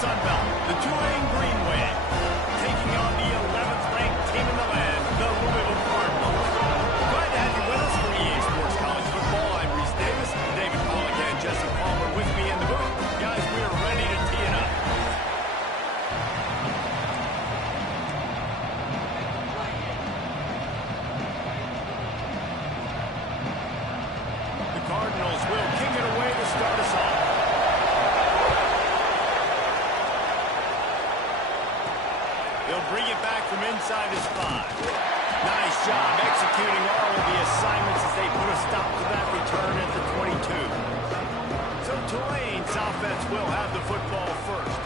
Sun Belt, the Tulane Green Wave, taking on the 11th ranked team in the land, the Louisville Cardinals. Glad to have you with us for EA Sports College Football. I'm Reese Davis, David Pollock and Jesse Palmer with me in the booth. Guys, we are ready to tee it up. The Cardinals will kick it away to start us off. He'll bring it back from inside his 5. Nice job executing all of the assignments as they put a stop to that return at the 22. So Tulane's offense will have the football first.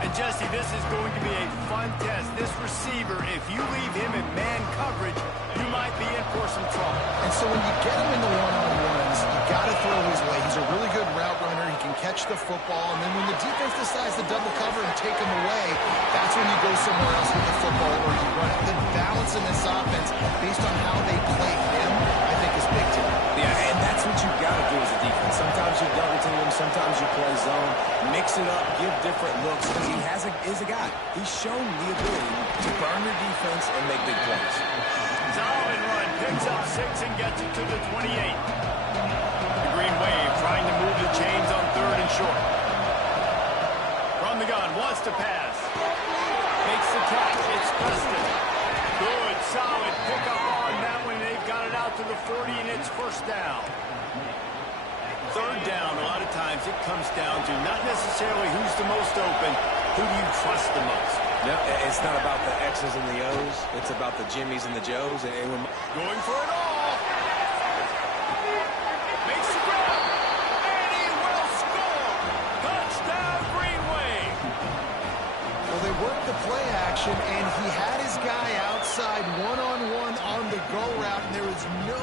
And Jesse, this is going to be a fun test. This receiver, if you leave him in man coverage, you might be in for some trouble. And so when you get him in the one-on-ones, you got to throw his way. He's a really good route runner. He can catch the football. And then when the defense decides to double cover and take him away, that's when you go somewhere else with the football or you run it. The balance in this offense, based on how they play him, I think is big too. Yeah, and that's what you got to do as a defense. Sometimes you double team him, sometimes you play zone, mix it up, give different looks, because he is a guy. He's shown the ability to burn your defense and make big plays. Solid run, picks up 6 and gets it to the 28. The Green Wave trying to move the chains on 3rd and short. From the gun, wants to pass. Makes the catch, it's Preston. Good, solid pickup on that one. They've got it out to the 40 and it's first down. 3rd down, a lot of times it comes down to not necessarily who's the most open, who do you trust the most? Yep, it's not about the X's and the O's. It's about the Jimmys and the Joes. And going for it all. Makes the grab. And he will score. Touchdown, Green Wave. Well, they worked the play action, and he had his guy outside one-on-one on the go route, and there was no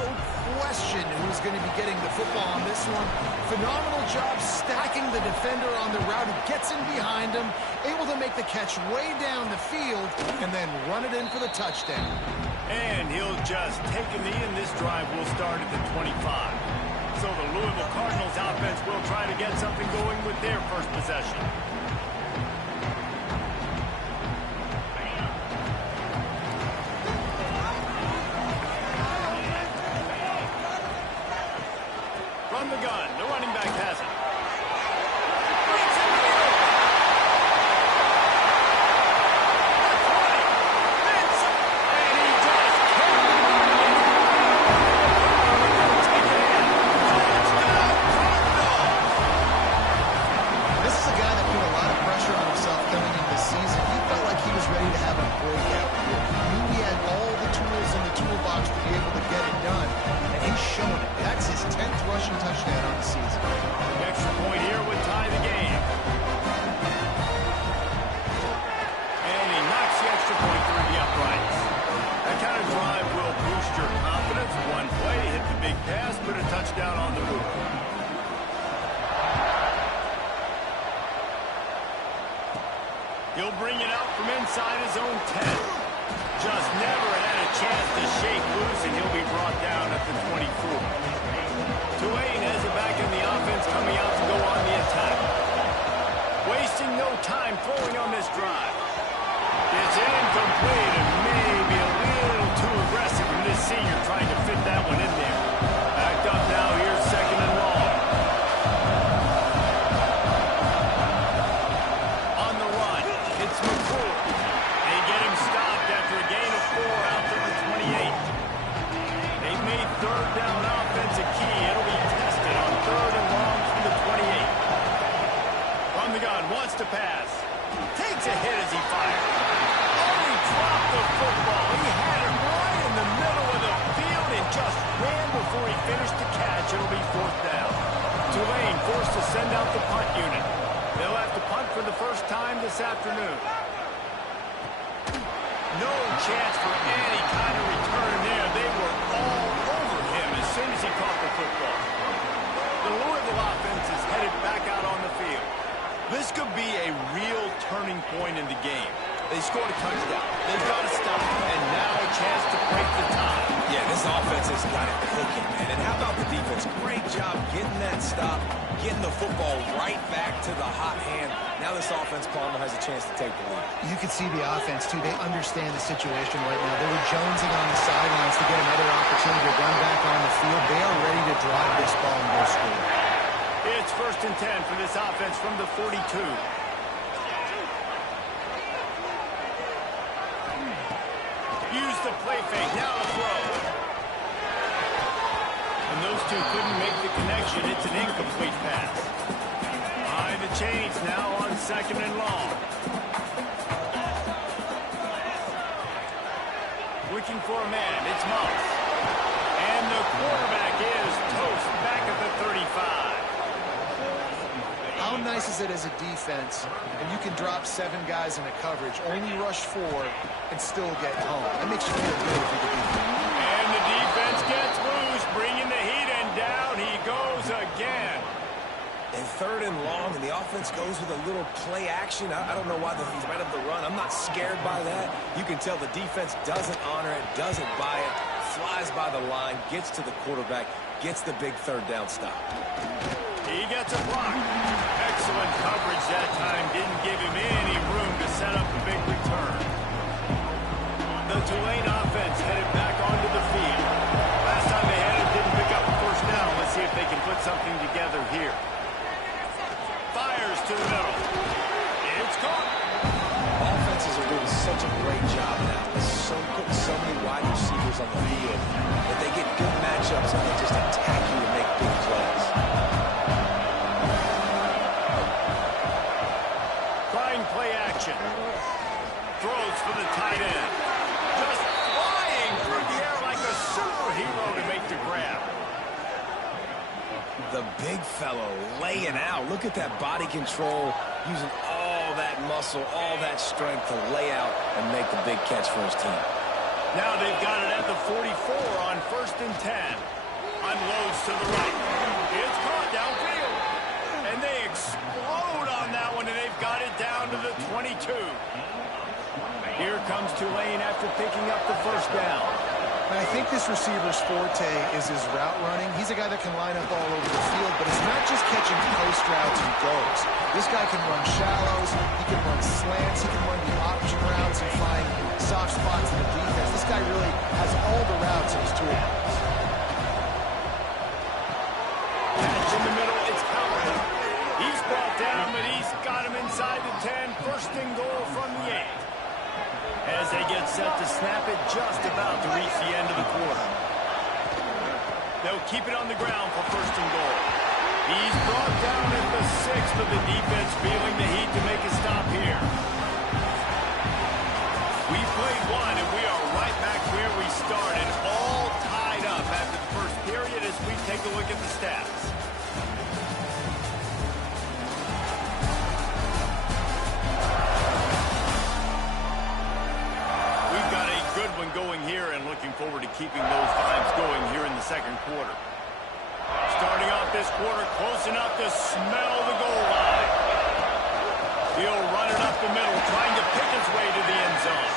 question who was going to be getting the football on this one. Phenomenal job stacking the defender on the route. He gets in behind him, able to make the catch way down the field, and then run it in for the touchdown. And he'll just take a knee, and this drive will start at the 25. So the Louisville Cardinals offense will try to get something going with their first possession. From the gun, the running back has it. Touchdown on the season. The extra point here would tie the game. And he knocks the extra point through the uprights. That kind of drive will boost your confidence. One play, hit the big pass, put a touchdown on the move. He'll bring it out from inside his own 10. Just never had a chance to shake loose, and he'll be brought down at the 24. Tulane has it back in the offense, coming out to go on the attack. Wasting no time throwing on this drive. It's incomplete and maybe a little too aggressive from this senior trying to fit that one in there. Backed up now, here's 2nd and long. On the run, it's McCool. They get him stopped after a gain of 4 out to the 28. They've made 3rd down offense a key. It'll be tested on 3rd and long from the 28. From the gun, wants to pass. Takes a hit as he fires. Oh, he dropped the football. He had it right in the middle of the field and just ran before he finished the catch. It'll be 4th down. Tulane forced to send out the punt unit. They'll have to punt for the first time this afternoon. No chance for any kind of return there. They were all over him as soon as he caught the football. The Louisville offense is headed back out on the field. This could be a real turning point in the game. They scored a touchdown. They've got to stop, and now a chance to break the tie. Yeah, this offense has got it cooking, man. And how about the defense? Great job getting that stop, getting the football right back to the hot hand. Now this offense, Palmer, has a chance to take the lead. You can see the offense, too. They understand the situation right now. They were jonesing on the sidelines to get another opportunity to run back on the field. They are ready to drive this ball and go score. It's 1st and 10 for this offense from the 42. Use the play fake. Now the throw. And those two couldn't make the connection. It's an incomplete pass. Behind the chains now on 2nd and long. Looking for a man. It's Moss. And the quarterback is toast back at the 35. How nice is it as a defense when you can drop 7 guys into coverage, only rush 4, and still get home? That makes you feel good if you can do that. And the defense gets loose, bringing the heat, and down he goes again. And 3rd and long, and the offense goes with a little play action. I don't know why the threat of the run. I'm not scared by that. You can tell the defense doesn't honor it, doesn't buy it, flies by the line, gets to the quarterback, gets the big 3rd down stop. He gets a block. Excellent coverage that time. Didn't give him any room to set up a big return. The Tulane offense headed back onto the field. Last time they had it, didn't pick up a 1st down. Let's see if they can put something together here. Fires to the middle. It's caught. Offenses are doing such a great job now. Putting so many wide receivers on the field that they get good matchups and they just attack you and make big plays. Trying play action. Throws for the tight end. Just flying through the air like a superhero to make the grab. The big fellow laying out. Look at that body control, using all that muscle, all that strength to lay out and make the big catch for his team. Now they've got it at the 44 on 1st and 10. Unloads to the right. It's caught downfield. And they explode on that one, and they've got it down to the 22. Here comes Tulane after picking up the 1st down. And I think this receiver's forte is his route running. He's a guy that can line up all over the field, but it's not just catching post routes and goes. This guy can run shallows, he can run slants, he can run the option routes and find soft spots in the defense. This guy really has all the routes in his toolbox. Catch in the middle, it's Howard. He's brought down, but he's got him inside the 10. 1st and goal from the 8. As they get set to snap it, just about to reach the end of the quarter. They'll keep it on the ground for 1st and goal. He's brought down at the 6, but the defense feeling the heat to make a stop here. We played 1, and we are right back where we started, all tied up after the 1st period as we take a look at the stats. Going here and looking forward to keeping those vibes going here in the 2nd quarter. Starting off this quarter close enough to smell the goal line. He'll run it up the middle, trying to pick his way to the end zone.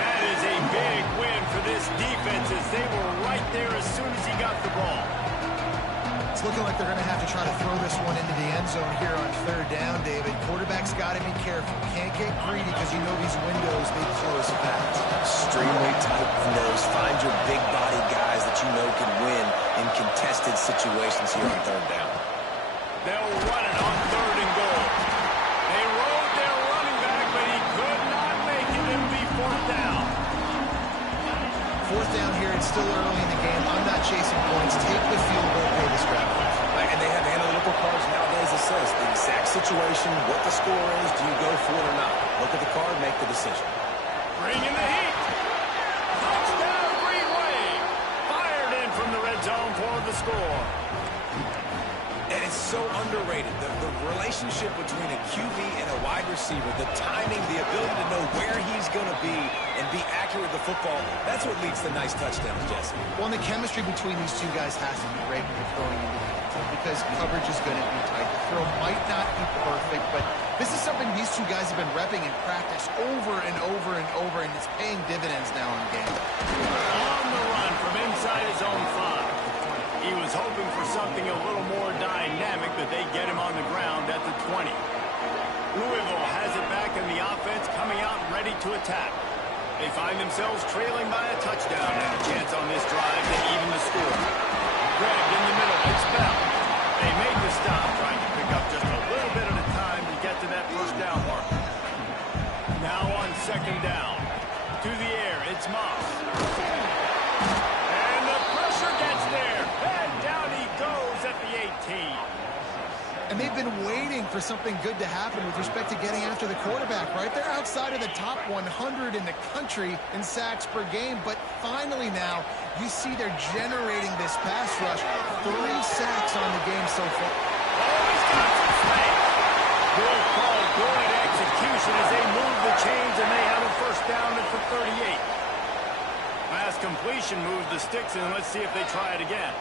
That is a big win for this defense as they were right there as soon as he got the ball. It's looking like they're going to have to try to throw this one into the end zone here on 3rd down, David. Quarterback's got to be careful. Can't get greedy because you know these windows, they close fast. Extremely tight windows. Find your big body guys that you know can win in contested situations here on 3rd down. They'll run it on 3rd and goal. They rode their running back, but he could not make it. It'll be 4th down. 4th down here. It's still early in the game. I'm not chasing points. Take the field goal, pay the scrap. Right, and they have analytical cards nowadays that says the exact situation, what the score is, do you go for it or not? Look at the card, make the decision. Bringing the heat. Touchdown, Green Wave. Fired in from the red zone for the score. And it's so underrated. The relationship between a QB and a wide receiver, the timing, the ability to know where he's going to be and be accurate with the football, that's what leads to nice touchdowns, Jesse. Well, and the chemistry between these two guys has to be great when you're throwing into the end zone because coverage is going to be tight. The throw might not be perfect, but this is something these two guys have been repping in practice over and over and over, and it's paying dividends now in the game. On the run from inside his own 5. He was hoping for something a little more dynamic, but they get him on the ground at the 20. Louisville has it back in the offense, coming out ready to attack. They find themselves trailing by a touchdown and a chance on this drive to even the score. Greg in the middle, it's Bell. They make the stop, trying to pick up just a little bit at a time to get to that first down mark. Now on second down. To the air, it's Moss. And the pressure gets there. And down he goes at the 18. And they've been waiting for something good to happen with respect to getting after the quarterback, right? They're outside of the top 100 in the country in sacks per game, but finally now you see they're generating this pass rush. 3 sacks on the game so far. Oh, he's got some space. Good call, good execution as they move the chains, and they have a first down at the 38. Pass completion moves the sticks, and let's see if they try it again.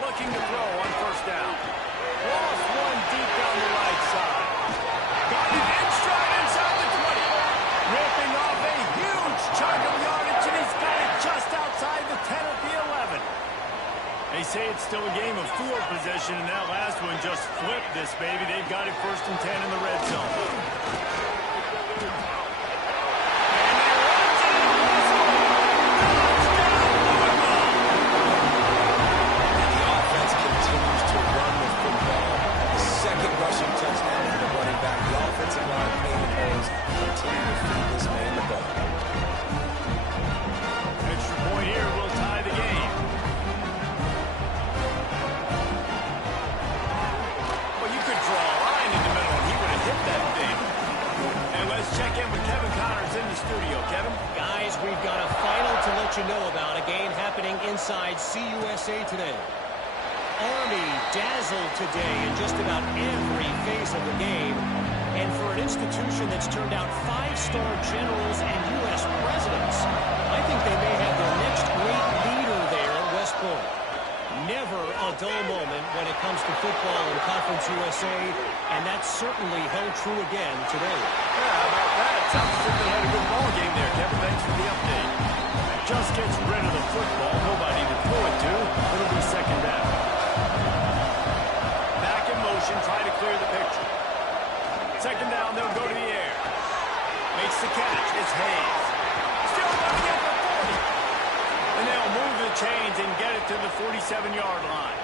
Looking to throw on first down. Lost one deep down the right side. Got it in stride inside the 20. Ripping off a huge chunk of yardage, and he's got it just outside the 10 at the 11. They say it's still a game of field position, and that last one just flipped this baby. They've got it first and 10 in the red zone. Inside CUSA today. Army dazzled today in just about every phase of the game. And for an institution that's turned out 5-star generals and U.S. presidents, I think they may have their next great leader there at West Point. Never a dull moment when it comes to football in Conference USA, and that certainly held true again today. Yeah, how about that? Sounds as if they had a good ball game there, Kevin. Thanks for the update. Just gets rid of the football. Nobody to throw it to. It'll be second down. Back in motion, try to clear the picture. Second down, they'll go to the air. Makes the catch. It's Hayes. Still running at the 40. And they'll move the chains and get it to the 47-yard line.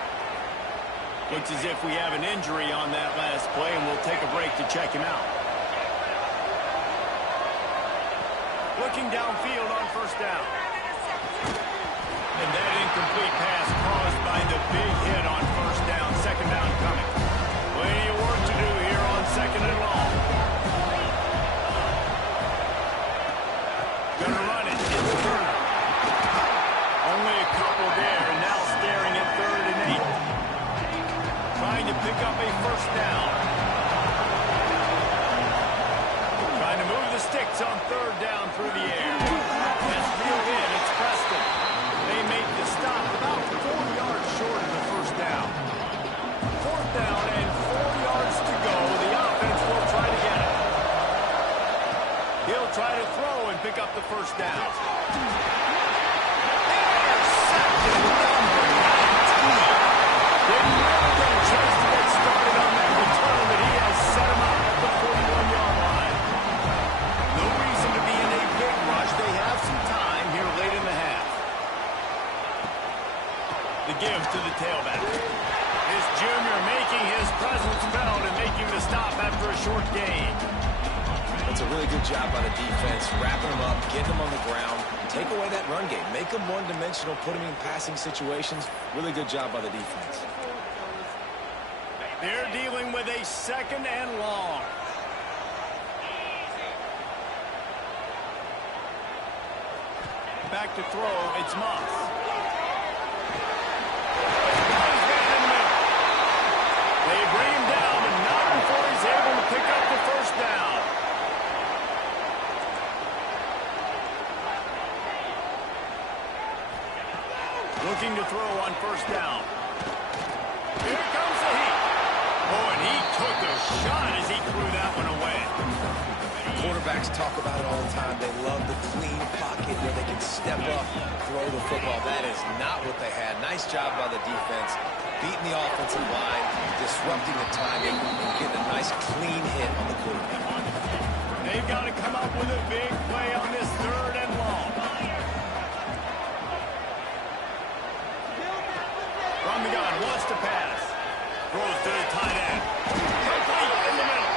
Looks as if we have an injury on that last play, and we'll take a break to check him out. Looking downfield on first down. And that incomplete pass caused by the big hit on first down. Second down coming. Plenty of work to do here on second and long. Gonna run it. It's third. Only a couple there, and now staring at 3rd and 8. Trying to pick up a first down. Trying to move the sticks on 3rd down through the air. That's reeled in. It's Preston. They make the stop about 4 yards short of the first down. 4th down and 4 yards to go. The offense will try to get it. He'll try to throw and pick up the first down. Intercepted number 19. Didn't really get a chance to get started on that return, but he has set him up at the 41-yard line. No reason to be in a big rush. They have some time here late in the half. The give to the tailback. This junior making his presence felt and making the stop after a short gain. That's a really good job by the defense, wrapping them up, getting them on the ground, take away that run game, make them one-dimensional, put them in passing situations. Really good job by the defense. They're dealing with a second and long. Back to throw, it's Moss. They bring him down, but not before he's able to pick up the first down. Looking to throw on first down. Here comes the heat. Oh, and he took a shot as he threw that one away. Quarterbacks talk about it all the time. They love the clean pocket where they can step up, throw the football. That is not what they had. Nice job by the defense, beating the offensive line, disrupting the timing, and getting a nice clean hit on the quarterback. They've got to come up with a big play on this 3rd and long. From the gun, wants to pass. Throws to the tight end. Complete in the middle.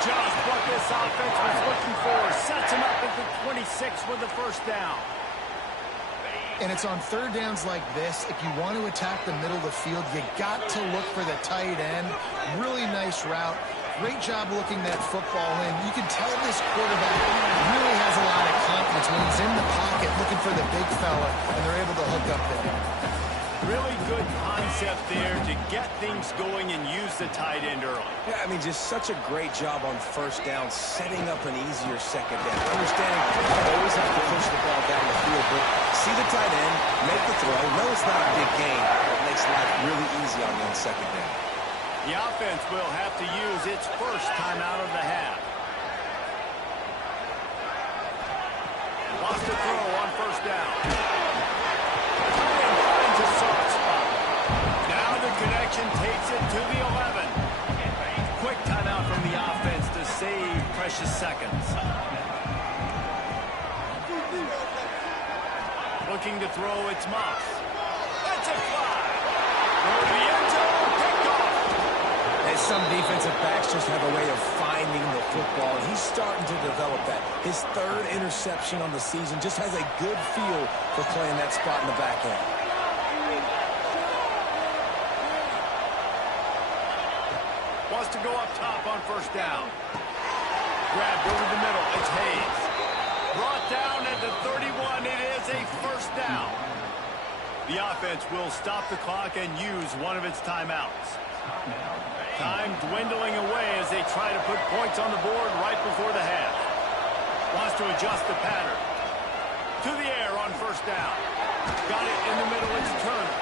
Just what this offense was looking for. Sets him up at the 26 with the 1st down. And it's on 3rd downs like this. If you want to attack the middle of the field, you got to look for the tight end. Really nice route. Great job looking that football in. You can tell this quarterback really has a lot of confidence when he's in the pocket looking for the big fella, and they're able to hook up there. Really good concept there to get things going and use the tight end early. Yeah, I mean, just such a great job on 1st down, setting up an easier 2nd down. Understanding you always have to push the ball down the field, but see the tight end, make the throw. No, it's not a big gain, but it makes life really easy on you on 2nd down. The offense will have to use its 1st timeout of the half. Wants to throw on 1st down. And finds a soft spot. Now the connection takes it to the 11. Quick timeout from the offense to save precious seconds. Looking to throw, it's Moss. That's a fly. Throw to the end zone, picked off. And some defensive backs just have a way of finding the football, and he's starting to develop that. His 3rd interception on the season just has a good feel for playing that spot in the back end. Wants to go up top on 1st down. Grabbed over the middle. It's Hayes. Brought down at the 31. It is a 1st down. The offense will stop the clock and use one of its timeouts. Time dwindling away as they try to put points on the board right before the half. Wants to adjust the pattern. To the air on 1st down. Got it in the middle. It's Turner.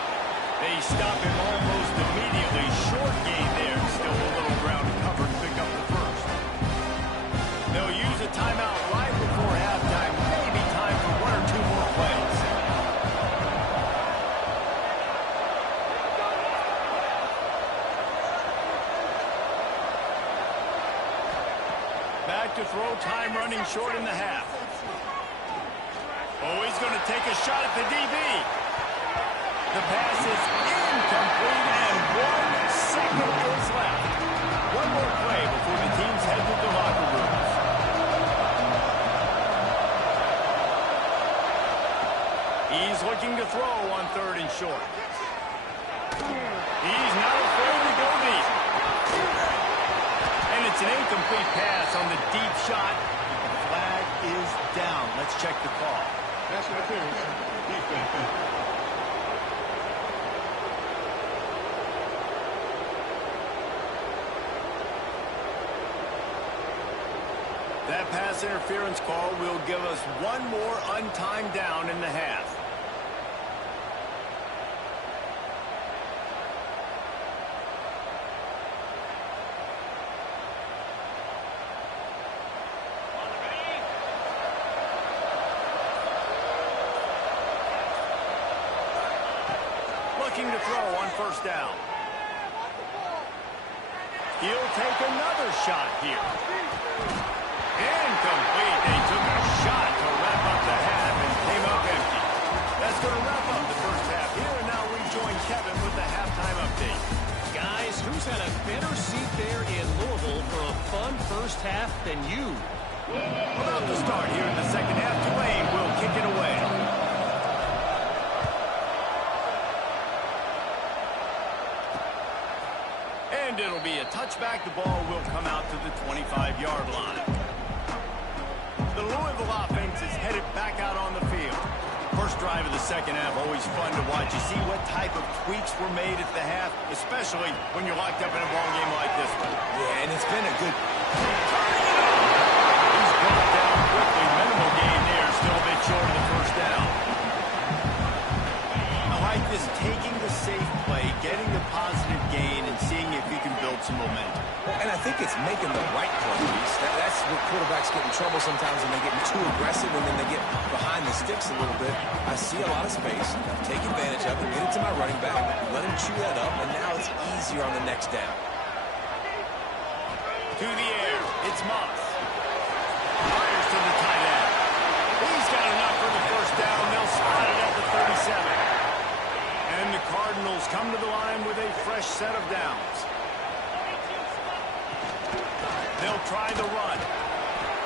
They stop him almost immediately. Short gain there. Still a little ground to cover to pick up the 1st. They'll use a timeout right before halftime. Maybe time for 1 or 2 more plays. Back to throw, time running short in the half. Oh, he's going to take a shot at the DB. The pass is incomplete, and 1 second is left. One more play before the teams head to the locker rooms. He's looking to throw on 3rd and short. He's not afraid to go deep. And it's an incomplete pass on the deep shot. The flag is down. Let's check the call. That's interference. Defense. That pass interference call will give us one more untimed down in the half. Looking to throw on 1st down. He'll take another shot here. Incomplete. They took a shot to wrap up the half and came up empty. That's going to wrap up the 1st half. Here and now we join Kevin with the halftime update. Guys, who's had a better seat there in Louisville for a fun 1st half than you? About to start here in the 2nd half. Tulane will kick it away. And it'll be a touchback. The ball will come out to the 25-yard line. The Louisville offense is headed back out on the field. First drive of the 2nd half, always fun to watch. You see what type of tweaks were made at the half, especially when you're locked up in a ball game like this one. Yeah, and it's been a good... He's brought down quickly. Minimal gain there, still a bit short of the 1st down. I like this, taking the safe play, getting the positive gain, and seeing if he can build some momentum. And And I think it's making the right plays. That's where quarterbacks get in trouble sometimes when they get too aggressive and then they get behind the sticks a little bit. I see a lot of space, take advantage of it, get it to my running back, let him chew that up, and now it's easier on the next down. To the air, it's Moss. Fires to the tight end. He's got enough for the first down. They'll spot it at the 37. And the Cardinals come to the line with a fresh set of downs. They'll try the run.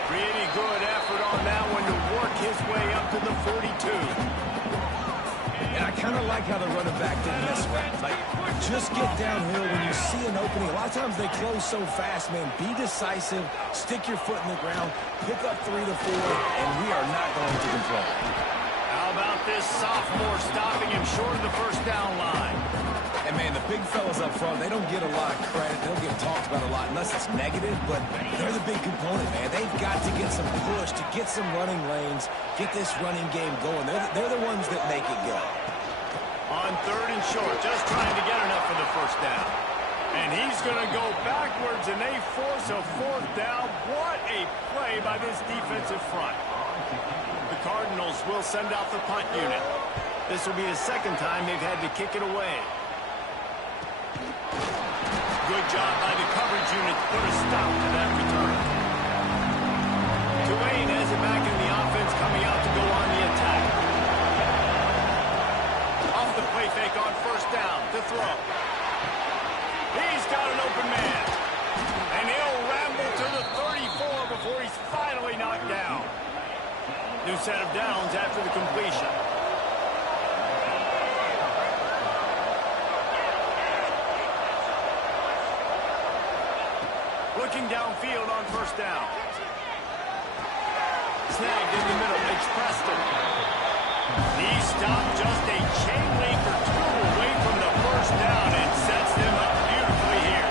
Pretty good effort on that one to work his way up to the 42. And I kind of like how the running back didn't mess around. Like, just get downhill when you see an opening. A lot of times they close so fast, man. Be decisive, stick your foot in the ground, pick up 3 to 4, and we are not going to control. How about this sophomore stopping him short of the first down line? And, man, the big fellas up front, they don't get a lot of credit. They don't get talked about a lot unless it's negative, but they're the big component, man. They've got to get some push, to get some running lanes, get this running game going. They're the ones that make it go. On 3rd and short, just trying to get enough for the first down. And he's going to go backwards, and they force a 4th down. What a play by this defensive front. The Cardinals will send out the punt unit. This will be the 2nd time they've had to kick it away. Good job by the coverage unit to put a stop to that return. Tulane has it back in the offense, coming out to go on the attack. Off the play fake on 1st down to throw. He's got an open man. And he'll ramble to the 34 before he's finally knocked down. New set of downs after the completion. Looking downfield on 1st down. Snagged in the middle. It's Preston. He stopped just a chain link or 2 away from the 1st down and sets them up beautifully here.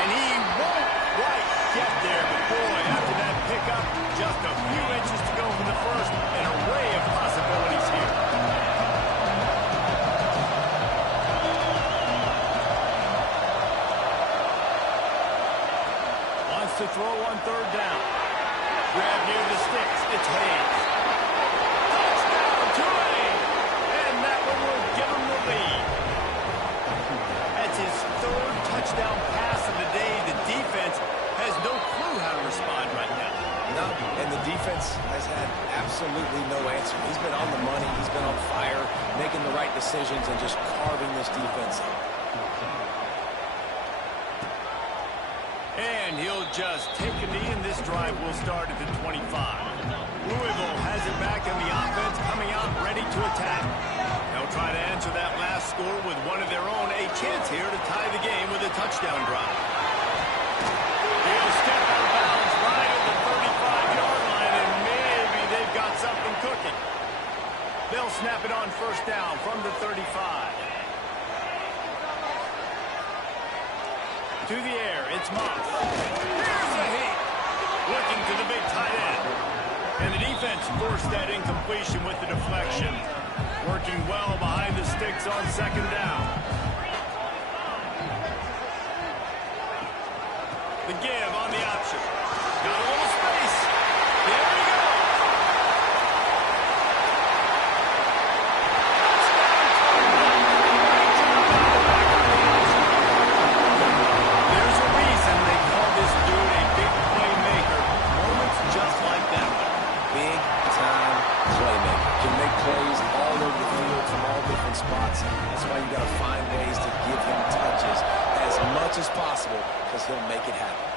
And he won't quite get there, but boy, after that pickup, just a few inches to go for the first. An array of possibilities here. To throw on 3rd down. Grab near the sticks. It's Hayes. Touchdown, Tulane! And that one will give him the lead. That's his 3rd touchdown pass of the day. The defense has no clue how to respond right now. No, and the defense has had absolutely no answer. He's been on the money. He's been on fire, making the right decisions and just carving this defense up. And he'll just take a knee, and this drive will start at the 25. Louisville has it back in the offense, coming out ready to attack. They'll try to answer that last score with one of their own. A chance here to tie the game with a touchdown drive. He'll step out of bounds right at the 35-yard line, and maybe they've got something cooking. They'll snap it on 1st down from the 35. To the air, it's Moss. Here's a heat. Looking to the big tight end. And the defense forced that incompletion with the deflection. Working well behind the sticks on 2nd down. The give on the option. Got a little space. There he goes. Plays all over the field from all different spots. That's why you got to find ways to give him touches as much as possible because he'll make it happen.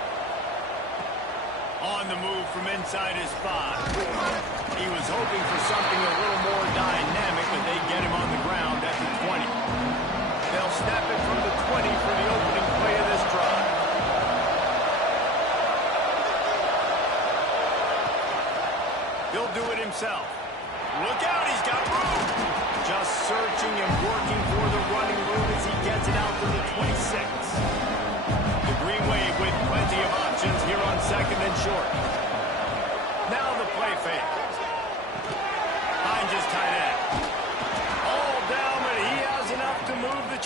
On the move from inside his 5. He was hoping for something a little more dynamic, but they get him on the ground at the 20. They'll snap it from the 20 for the opening play of this drive. He'll do it himself. Look out, he's got room. Just searching and working for the running room as he gets it out to the 26. The Green Wave with plenty of options here on 2nd and short. Now the play fake. Finds his tight end.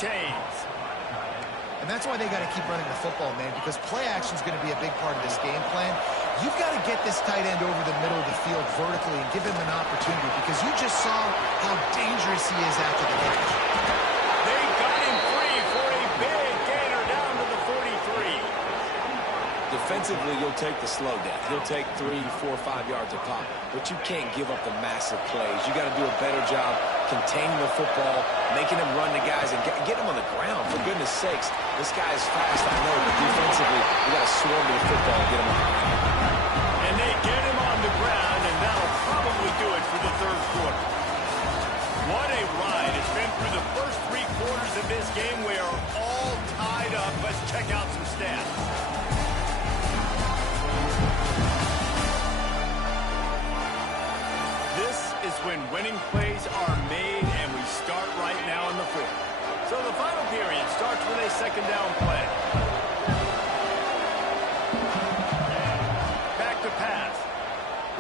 chains. And that's why they got to keep running the football, man, because play action is going to be a big part of this game plan. You've got to get this tight end over the middle of the field vertically and give him an opportunity, because you just saw how dangerous he is after the catch. They got him free for a big gainer down to the 43. Defensively, you'll take the slow down. You'll take 3, 4, 5 yards a pop, but you can't give up the massive plays. You got to do a better job containing the football, making him run the guys, and get him on the ground. For goodness sakes, this guy is fast, I know, but defensively, you got to swarm to the football and get him on the ground. And they get him on the ground, and that'll probably do it for the third quarter. What a ride. It's been through the first 3 quarters of this game. We are all tied up. Let's check out some stats. This is when winning plays are made, and we start right now in the fourth. So the final period starts with a second down play. Back to pass.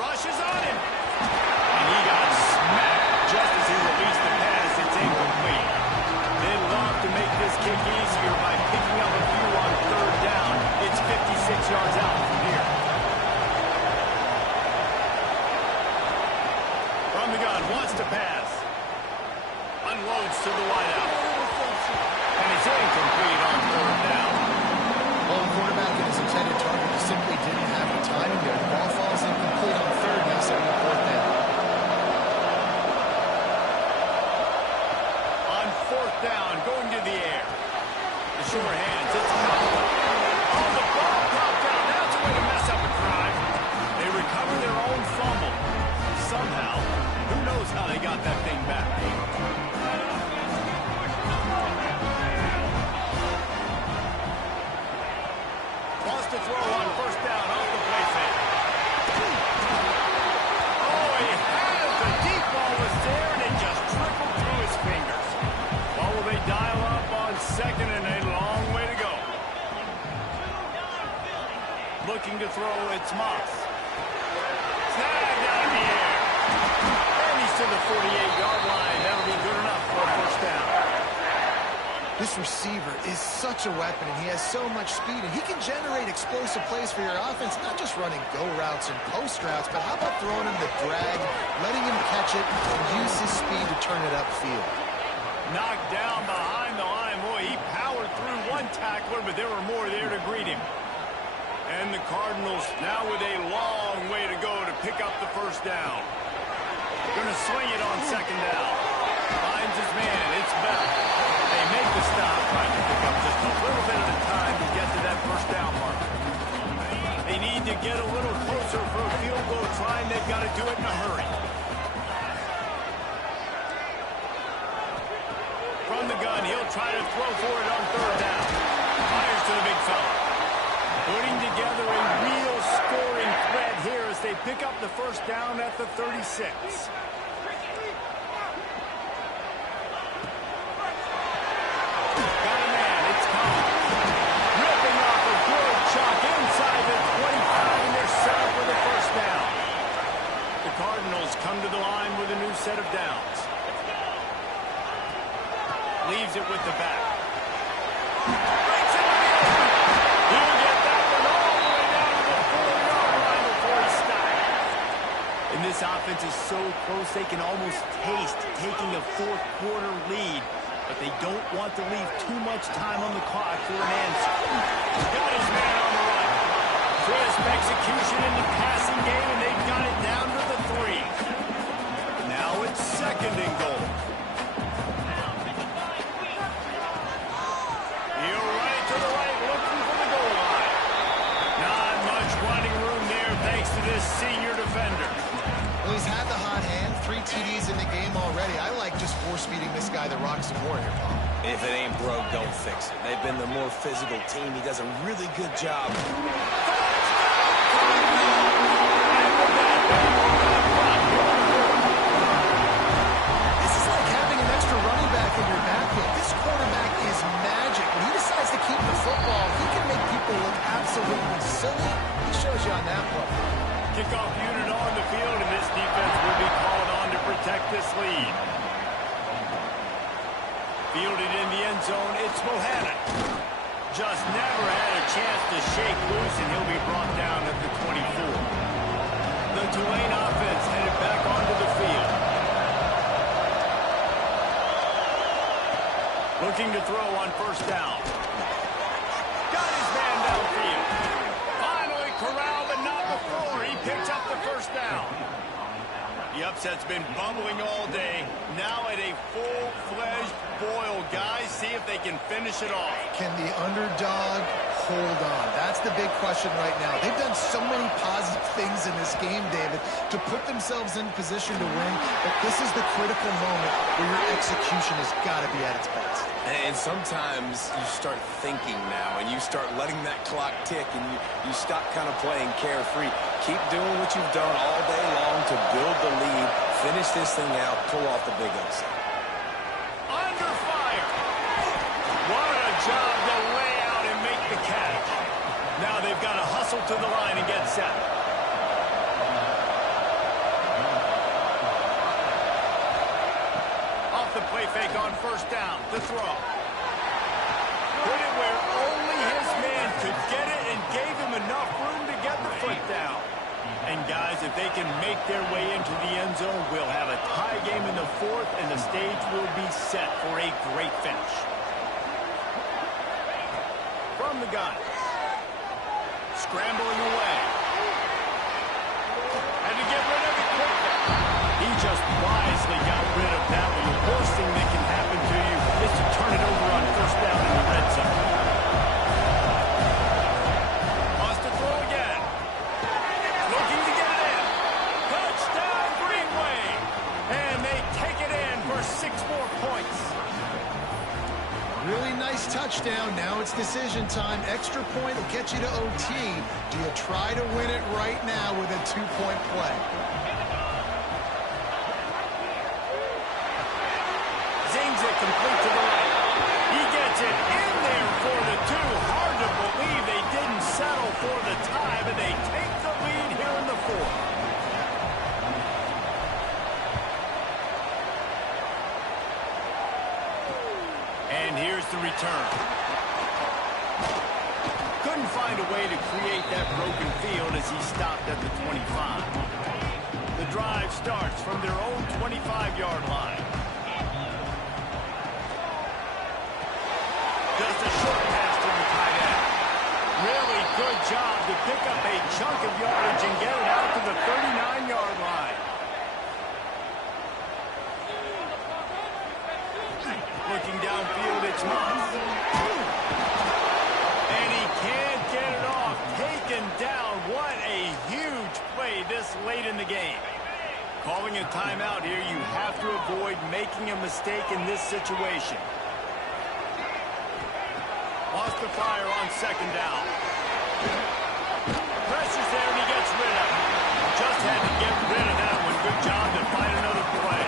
Rush is on him. And he got smacked just as he released the pass. It's incomplete. They'd love to make this kick easier by picking up a few on third down. It's 56 yards out from here. From the gun, wants to pass. Unloads to the wideout. And it's incomplete on third down. Well, the quarterback and his intended target just simply didn't have the timing there. The ball falls incomplete on third, now setting up fourth down. On fourth down, going to the air. The short hands, it's caught. Oh, the ball popped out. That's a way to mess up a drive. They recover their own fumble. Somehow, who knows how they got that thing back. Wants to throw on first down off the play fake. Oh, he had it. The deep ball was there, and it just trickled through his fingers. Well, will they dial up on second, and a long way to go. Looking to throw, it's Moss. Snagged out in the air. And he's to the 48-yard line. That'll be good enough for a first down. This receiver is such a weapon, and he has so much speed, and he can generate explosive plays for your offense, not just running go routes and post routes, but how about throwing him the drag, letting him catch it, and use his speed to turn it upfield. Knocked down behind the line. Boy, he powered through one tackler, but there were more there to greet him. And the Cardinals now with a long way to go to pick up the first down. Going to swing it on second down. Finds his man. It's Bell. They make the stop, trying to pick up just a little bit at a time to get to that first down mark. They need to get a little closer for a field goal try, and they've got to do it in a hurry. From the gun, he'll try to throw for it on third down. Fires to the big fella. Putting together a real scoring threat here as they pick up the first down at the 36. Got a man, it's Collins. Ripping off a good chunk inside the 25, and they're set up for the first down. The Cardinals come to the line with a new set of downs. Leaves it with the back. Breaks it in. He'll get that one all the way down to the 4-yard line before he stops. And this offense is so close they can almost taste taking a fourth quarter lead. But they don't want to leave too much time on the clock for an answer. Got his man on the run. Crisp execution in the passing game, and they've got it down to the 3. Now it's second and goal. He'll run it to the right, looking for the goal line. Not much running room there thanks to this senior defender. Well, he's had the hot hand, 3 TDs in the game already. I like just force-feeding this guy the rock some more here, Paul. If it ain't broke, don't fix it. They've been the more physical team. He does a really good job. This is like having an extra running back in your backfield. This quarterback is magic. When he decides to keep the football, he can make people look absolutely silly. He shows you on that play. Kickoff unit on the field, and this defense will be called on to protect this lead. Fielded in the end zone, it's Bohannon. Just never had a chance to shake loose, and he'll be brought down at the 24. The Tulane offense headed back onto the field. Looking to throw on first down. Got his man downfield. Finally corralled, but not before. He picks up the first down. The upset's been bubbling all day. Now at a full-fledged boil. Guys, see if they can finish it off. Can the underdog hold on? That's the big question right now. They've done so many positive things in this game, David, to put themselves in position to win. But this is the critical moment where your execution has got to be at its best. And sometimes you start thinking now, and you start letting that clock tick, and you stop kind of playing carefree. Keep doing what you've done all day long to build the lead, finish this thing out, pull off the big upset. Under fire. What a job to lay out and make the catch. Now they've got to hustle to the line and get set. Off the play fake on first down. The throw. Put it where only his man could get it and gave him enough room to get the foot down. And guys, if they can make their way into the end zone, we'll have a tie game in the fourth, and the stage will be set for a great finish. From the gun. Scrambling away. Had to get rid of it quickly. He just wisely got rid of that one. The worst thing that can happen to you is to turn it over on first down in the red zone. Wants to throw again. Looking to get it in. Touchdown, Greenway. And they take it in for 6 more points. Really nice touchdown. Now it's decision time. Extra point will get you to OT. Do you try to win it right now with a 2-point play? Zings it complete to the right. He gets it in there for the 2. Hard to believe they didn't settle for the tie, but they take the lead here in the 4th. And here's the return. Couldn't find a way to create that broken field as he stopped at the 25. The drive starts from their own 25-yard line. Just a short pass to the tight end. Really good job to pick up a chunk of yardage and get it out to the 39-yard line. Looking downfield, it's Moss. And he can't get it off. Taken down. What a huge play this late in the game. Calling a timeout here, you have to avoid making a mistake in this situation. Lost the fire on second down. Pressure's there and he gets rid of it. Just had to get rid of that one. Good job to find another play.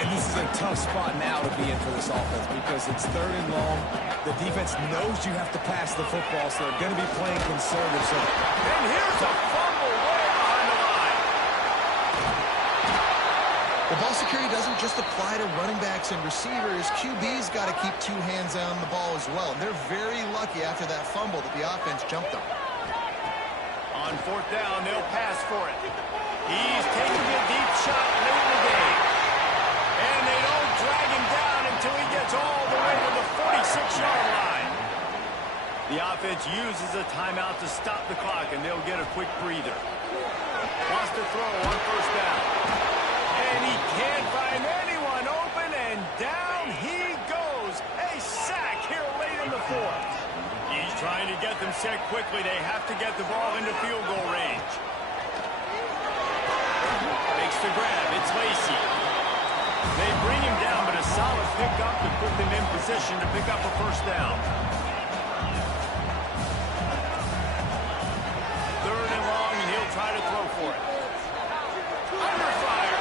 And this is a tough spot now to be in for this offense because it's 3rd and long. The defense knows you have to pass the football, so they're going to be playing conservative. And here's a fumble way behind the line. The ball security doesn't just apply to running backs and receivers. QB's got to keep 2 hands on the ball as well. They're very lucky after that fumble that the offense jumped on. On 4th down, they'll pass for it. He's taking a deep shot late in the game. And they don't drag him down until he gets all the way to the 46-yard line. The offense uses a timeout to stop the clock, and they'll get a quick breather. Wants to throw on first down. And he can't find anyone open, and down he goes. A sack here late in the 4th. He's trying to get them set quickly. They have to get the ball into field goal range. Makes the grab. It's Lacey. They bring him down, but a solid pickup to put them in position to pick up a first down. 3rd and long, and he'll try to throw for it. Under fire.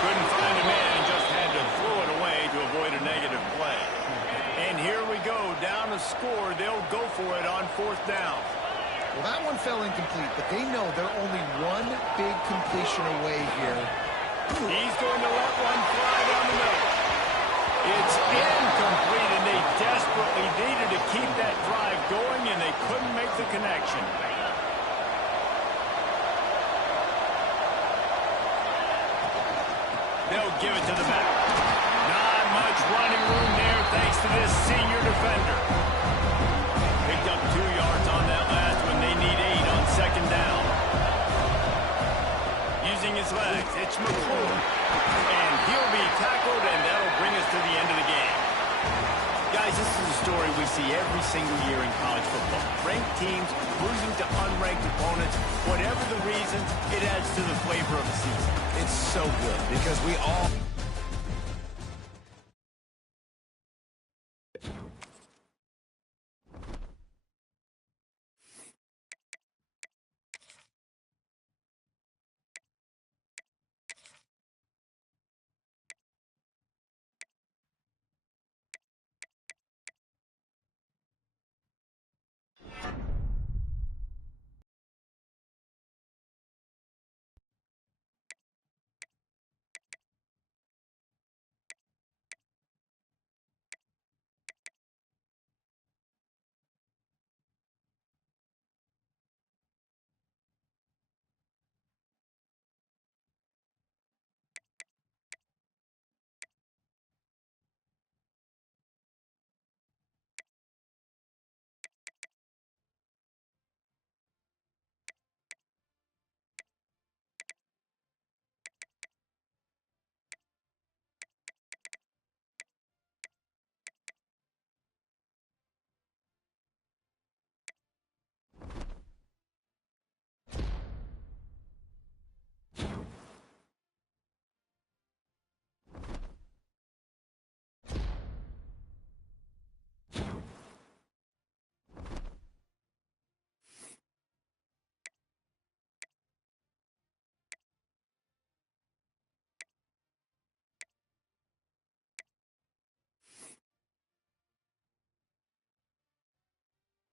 Couldn't find a man and just had to throw it away to avoid a negative play. And here we go, down a score. They'll go for it on 4th down. Well, that one fell incomplete, but they know they're only one big completion away here. He's going to let one fly down the middle. It's It's incomplete, and they desperately needed to keep that drive going, and they couldn't make the connection. They'll give it to the back. Not much running room there thanks to this senior defender. Picked up 2 yards on that last one. They need 8 on second down. Using his legs, it's McCool. And he'll be tackled, and that'll bring us to the end of the game. Guys, this is a story we see every single year in college football. Ranked teams losing to unranked opponents. Whatever the reason, it adds to the flavor of the season. It's so good because we all...